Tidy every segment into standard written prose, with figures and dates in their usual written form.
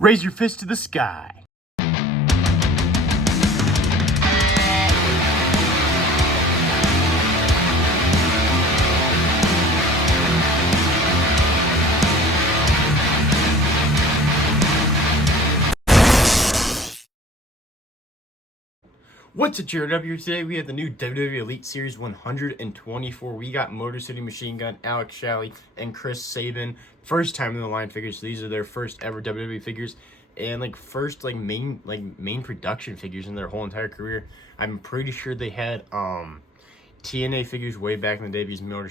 Raise your fist to the sky. What's up, JRW? Today we have the new WWE Elite Series 124. We got Motor City Machine Gun, Alex Shelley, and Chris Sabin. First time in the line figures. So these are their first ever WWE figures and first main production figures in their whole entire career. I'm pretty sure they had TNA figures way back in the day because Motor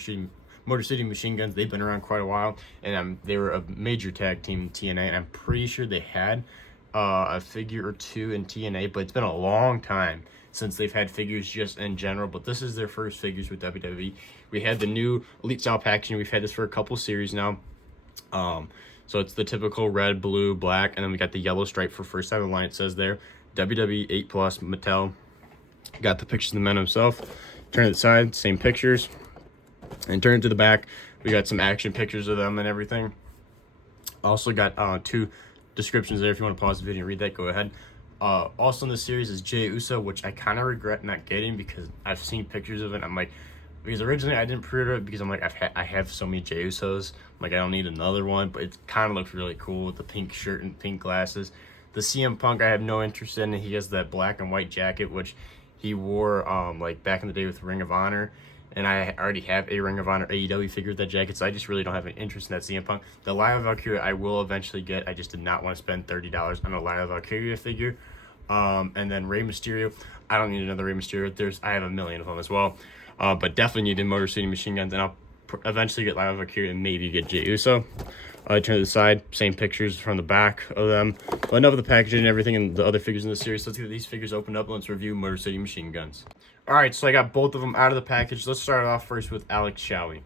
City Machine Guns, they've been around quite a while, and they were a major tag team in TNA, and I'm pretty sure they had a figure or two in TNA, but it's been a long time since they've had figures just in general. But this is their first figures with WWE. We had the new Elite style packaging. We've had this for a couple series now. So it's the typical red, blue, black, and then we got the yellow stripe for first time in the line. It says there WWE 8 Plus Mattel. Got the pictures of the man himself. Turn it to the side, same pictures, and turn it to the back. We got some action pictures of them and everything. Also got two descriptions there. If you want to pause the video and read that, go ahead. Also in this series is Jey Uso, which I kind of regret not getting because I've seen pictures of it. I'm like, because originally I didn't pre-order it because I'm like, I have so many Jey Usos. I'm like, I don't need another one, but it kind of looks really cool with the pink shirt and pink glasses. The CM Punk I have no interest in. He has that black and white jacket, which he wore like back in the day with Ring of Honor. And I already have a Ring of Honor AEW figure with that jacket, so I just really don't have an interest in that CM Punk. The Lyle Valkyria I will eventually get. I just did not want to spend $30 on a Lyle Valkyria figure. And then Rey Mysterio, I don't need another Rey Mysterio. I have a million of them as well. But definitely need Motor City Machine Guns, and I'll eventually get Lyle Valkyria and maybe get Jey Uso. Turn to the side, same pictures from the back of them. But enough of the packaging and everything and the other figures in the series. Let's get these figures opened up and let's review Motor City Machine Guns. Alright, so I got both of them out of the package. Let's start off first with Alex Shelley.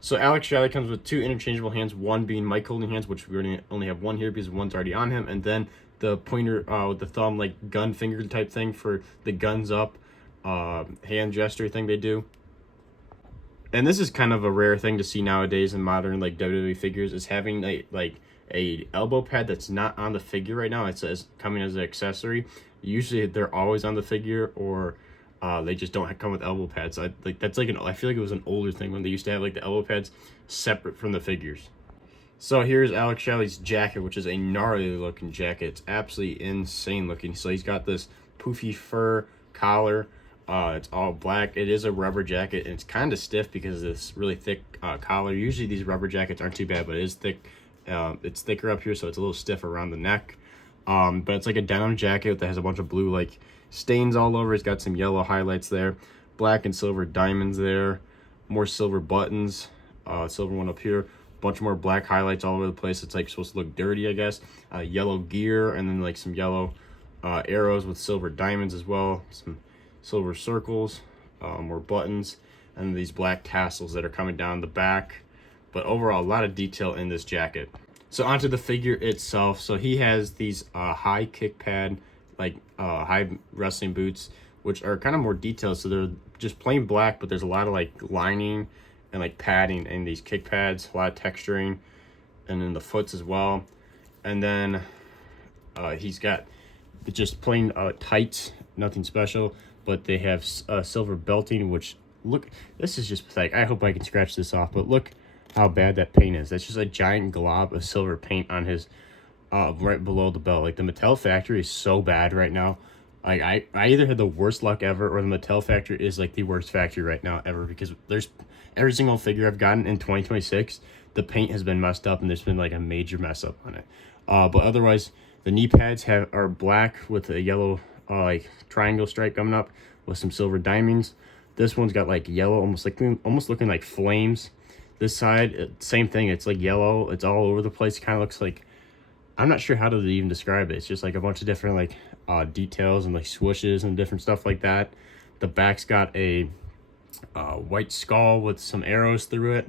So Alex Shelley comes with two interchangeable hands, one being mic holding hands, which we only have one here because one's already on him, and then the pointer with the thumb, like gun finger type thing for the guns up hand gesture thing they do. And this is kind of a rare thing to see nowadays in modern WWE figures, is having a elbow pad that's not on the figure right now. It says coming as an accessory. Usually they're always on the figure, or they just don't come with elbow pads. I feel like it was an older thing when they used to have the elbow pads separate from the figures. So here's Alex Shelley's jacket, which is a gnarly looking jacket. It's absolutely insane looking. So he's got this poofy fur collar. It's all black. It is a rubber jacket, and it's kind of stiff because of this really thick collar. Usually these rubber jackets aren't too bad, but it is thick. It's thicker up here, so it's a little stiff around the neck. But it's like a denim jacket that has a bunch of blue stains all over. It's got some yellow highlights there, black and silver diamonds there, more silver buttons, silver one up here, bunch more black highlights all over the place. It's supposed to look dirty, I guess. Yellow gear, and then some yellow arrows with silver diamonds as well, some silver circles, more buttons, and these black tassels that are coming down the back. But overall, a lot of detail in this jacket. So onto the figure itself. So he has these high kick pad, high wrestling boots, which are kind of more detailed. So they're just plain black, but there's a lot of lining and padding in these kick pads, a lot of texturing, and then the foots as well. And then he's got just plain tights, nothing special, but they have silver belting, which look, this is just pathetic. I hope I can scratch this off, but look how bad that paint is. That's just a giant glob of silver paint on his right below the belt. The Mattel factory is so bad right now. I either had the worst luck ever, or the Mattel factory is the worst factory right now ever, because there's every single figure I've gotten in 2026, the paint has been messed up and there's been a major mess up on it. But otherwise, the knee pads are black with a yellow triangle stripe coming up with some silver diamonds. This one's got yellow, almost looking like flames. This side, same thing. It's yellow. It's all over the place. Kind of looks I'm not sure how to even describe it. It's just a bunch of different details and swooshes and different stuff like that. The back's got a white skull with some arrows through it.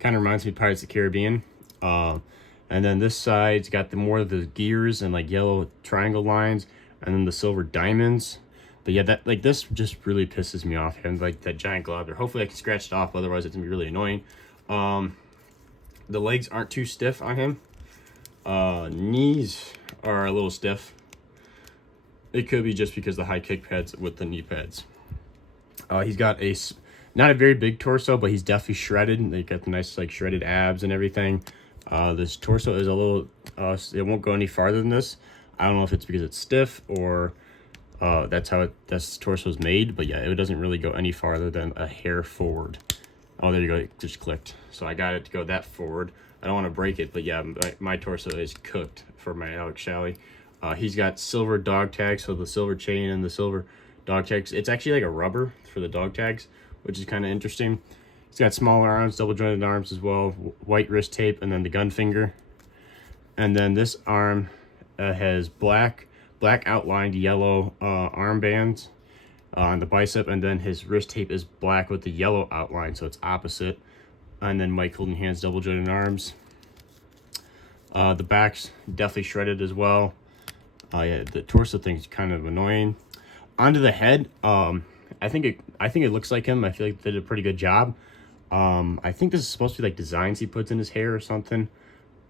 Kind of reminds me of Pirates of the Caribbean. And then this side's got more of the gears and yellow triangle lines, and then the silver diamonds. But yeah, that this just really pisses me off, having that giant glob there. Hopefully I can scratch it off, otherwise it's gonna be really annoying. The legs aren't too stiff on him. Knees are a little stiff. It could be just because the high kick pads with the knee pads. He's got not a very big torso, but he's definitely shredded. They got the nice like shredded abs and everything. This torso is a little, it won't go any farther than this. I don't know if it's because it's stiff or that's how this torso is made, but yeah, it doesn't really go any farther than a hair forward. Oh, there you go, it just clicked. So I got it to go that forward. I don't want to break it, but yeah, my torso is cooked for my Alex Shelley. He's got silver dog tags, so the silver chain and the silver dog tags. It's actually like a rubber for the dog tags, which is kind of interesting. He's got smaller arms, double jointed arms as well, white wrist tape, and then the gun finger. And then this arm has black outlined yellow arm bands on the bicep, and then his wrist tape is black with the yellow outline, so it's opposite. And then Mike Holding Hands, double jointed arms. The back's definitely shredded as well. Yeah, the torso thing's kind of annoying. Onto the head, I think it looks like him. I feel like they did a pretty good job. I think this is supposed to be like designs he puts in his hair or something,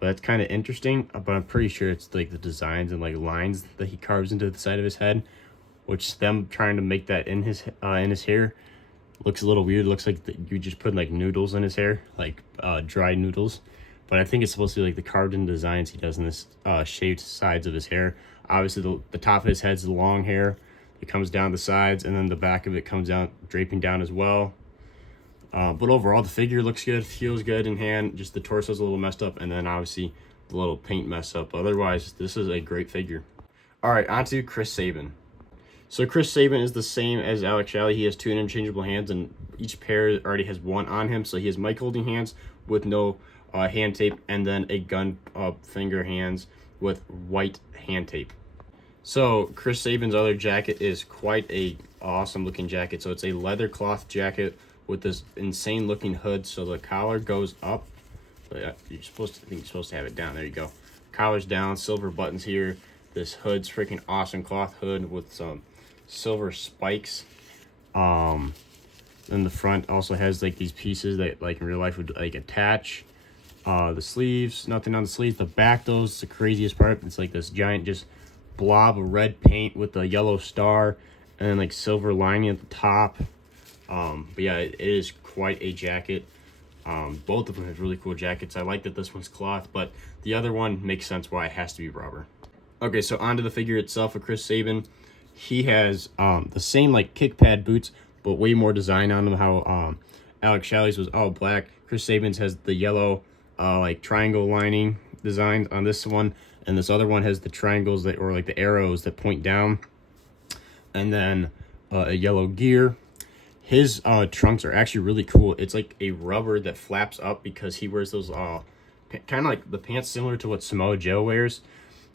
but that's kind of interesting. But I'm pretty sure it's like the designs and like lines that he carves into the side of his head, which them trying to make that in his hair looks a little weird. It looks like you just put like noodles in his hair, like dry noodles. But I think it's supposed to be like the carved in designs he does in this shaved sides of his hair. Obviously, the top of his head's the long hair. It comes down the sides, and then the back of it comes down, draping down as well. But overall, the figure looks good, feels good in hand. Just the torso's a little messed up, and then obviously the little paint mess up. Otherwise, this is a great figure. All right, on to Chris Sabin. So Chris Sabin is the same as Alex Shelley. He has two interchangeable hands, and each pair already has one on him. So he has Mike Holding Hands with no hand tape, and then a gun finger hands with white hand tape. So Chris Sabin's other jacket is quite a awesome looking jacket. So it's a leather cloth jacket with this insane looking hood. So the collar goes up. But I think you're supposed to have it down. There you go. Collar's down, silver buttons here. This hood's freaking awesome cloth hood with some silver spikes. Then the front also has like these pieces that like in real life would like attach. The sleeves, nothing on the sleeves. The back, though, is the craziest part. It's like this giant just blob of red paint with a yellow star and then like silver lining at the top. But yeah, it is quite a jacket. Both of them have really cool jackets. I like that this one's cloth, but the other one makes sense why it has to be rubber. Okay, so onto the figure itself of Chris Sabin. He has the same like kick pad boots, but way more design on them. How Alex Shelley's was all black. Chris Sabin's has the yellow like triangle lining designs on this one, and this other one has the triangles that, or like the arrows that point down, and then a yellow gear. His trunks are actually really cool. It's like a rubber that flaps up because he wears those kind of like the pants similar to what Samoa Joe wears.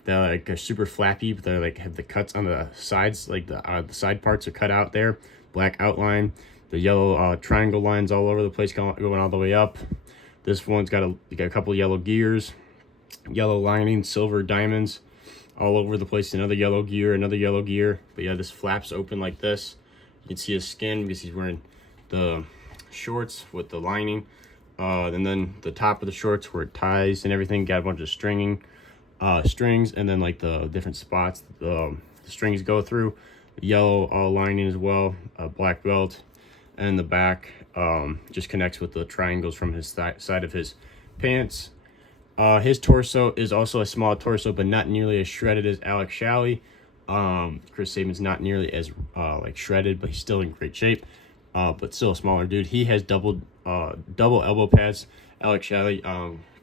They're like are super flappy, but they're like have the cuts on the sides, like the side parts are cut out there. Black outline, the yellow triangle lines all over the place going all the way up. This one's got a couple yellow gears, yellow lining, silver diamonds all over the place. Another yellow gear, another yellow gear. But yeah, this flaps open like this. You can see his skin because he's wearing the shorts with the lining. And then the top of the shorts where it ties and everything got a bunch of strings, and then like the different spots the strings go through. Yellow lining as well, a black belt, and the back just connects with the triangles from his side of his pants. His torso is also a small torso, but not nearly as shredded as Alex Shelley. Chris Sabin's not nearly as like shredded, but he's still in great shape. But still a smaller dude. He has double elbow pads. Alex Shelley,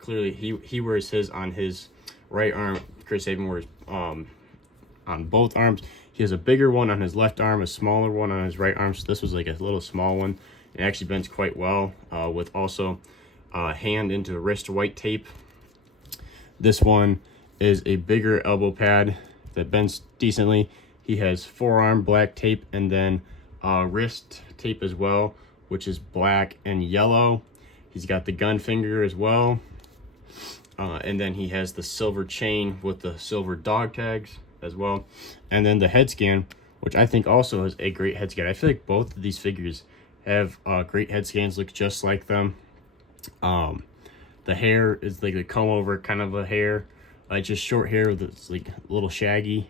clearly he wears his on his right arm. Chris Sabin wears on both arms. He has a bigger one on his left arm, a smaller one on his right arm. So this was like a little small one. It actually bends quite well with also hand into wrist white tape. This one is a bigger elbow pad that bends decently. He has forearm black tape and then wrist tape as well, which is black and yellow. He's got the gun finger as well. And then he has the silver chain with the silver dog tags as well. And then the head scan, which I think also is a great head scan. I feel like both of these figures have great head scans, look just like them. The hair is like a comb over kind of a hair. just short hair that's like a little shaggy.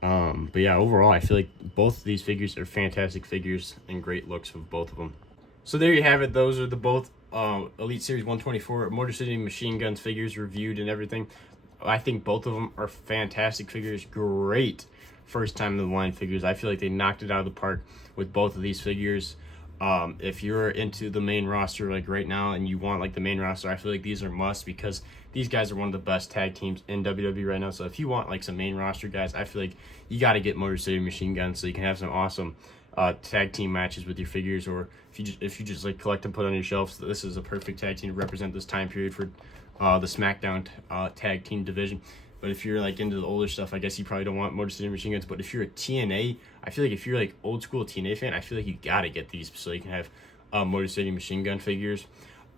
But yeah, overall, I feel like both of these figures are fantastic figures and great looks of both of them. So there you have it. Those are the both Elite Series 124 Motor City Machine Guns figures reviewed and everything. I think both of them are fantastic figures. Great first time in the line figures. I feel like they knocked it out of the park with both of these figures. If you're into the main roster like right now and you want like the main roster, I feel like these are must because these guys are one of the best tag teams in WWE right now. So if you want like some main roster guys, I feel like you got to get Motor City Machine Guns so you can have some awesome tag team matches with your figures, or if you just like collect and put on your shelves. This is a perfect tag team to represent this time period for the SmackDown tag team division. But if you're like into the older stuff, I guess you probably don't want Motor City Machine Guns. But if you're a TNA, I feel like if you're like old school TNA fan, I feel like you gotta get these so you can have Motor City Machine Gun figures.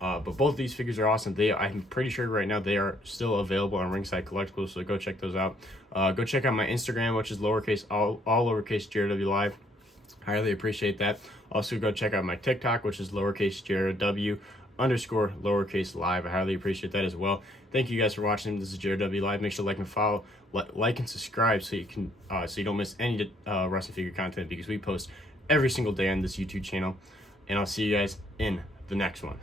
But both of these figures are awesome. I'm pretty sure right now they are still available on Ringside Collectibles, so go check those out. Go check out my Instagram, which is lowercase all lowercase JRW Live. I really appreciate that. Also, go check out my TikTok, which is lowercase JRW __ lowercase live. I highly appreciate that as well. Thank you guys for watching. This is JRW Live. Make sure to like and follow, like and subscribe so you can so you don't miss any wrestling figure content, because we post every single day on this YouTube channel. And I'll see you guys in the next one.